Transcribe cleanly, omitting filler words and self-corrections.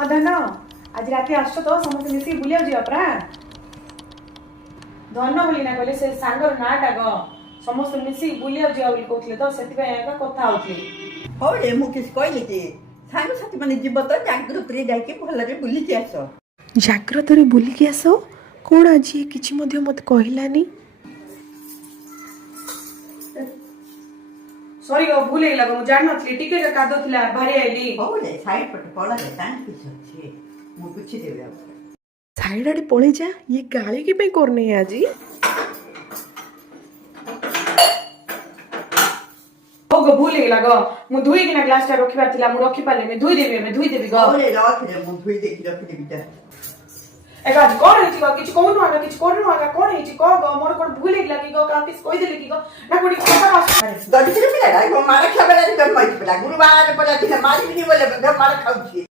हाँ धन आज राति आस तो समस्त मिसिक बुलिया जा परा धन बोली ना कहले से सांगर नाटा ग समस्त मिसिक बुलिया जा बोली कहले तो सेति पे एका कथा होथली हो रे मु किस कहले कि सांग साथी माने जीव तो जागृत रे जाके भलरे बुली के आस जाग्रत रे बुलिकी आस कौन आज किछि मध्य मत कहलानी सॉरी गो भूल गेला गो जान नथली टिके कादो थिला भारी आइली हो रे साइड पट पड़ा रे तान किस अछि मु पूछि देबे साइड आड़े पळे जा ये गाली के पे करने आज हो गो भूल गेला गो मु धुई किना ग्लास टा रखिबा थिला मु रखि पाले धुई देबी गो हो रे रख रे मु धुई देखि रखि देबी ता एका कोन हेची गो किछ कोन आगा किछ कोन आगा कोन हेची को गो मोर कोन भूल गेला कि गो का किछ कहि देले कि गो ना कोडी खबर आस गडी रे मिला गो मारा खबर रे गम मत पला गुरुवार पला थिला मारी बिनी बोले गम मारा खाउछि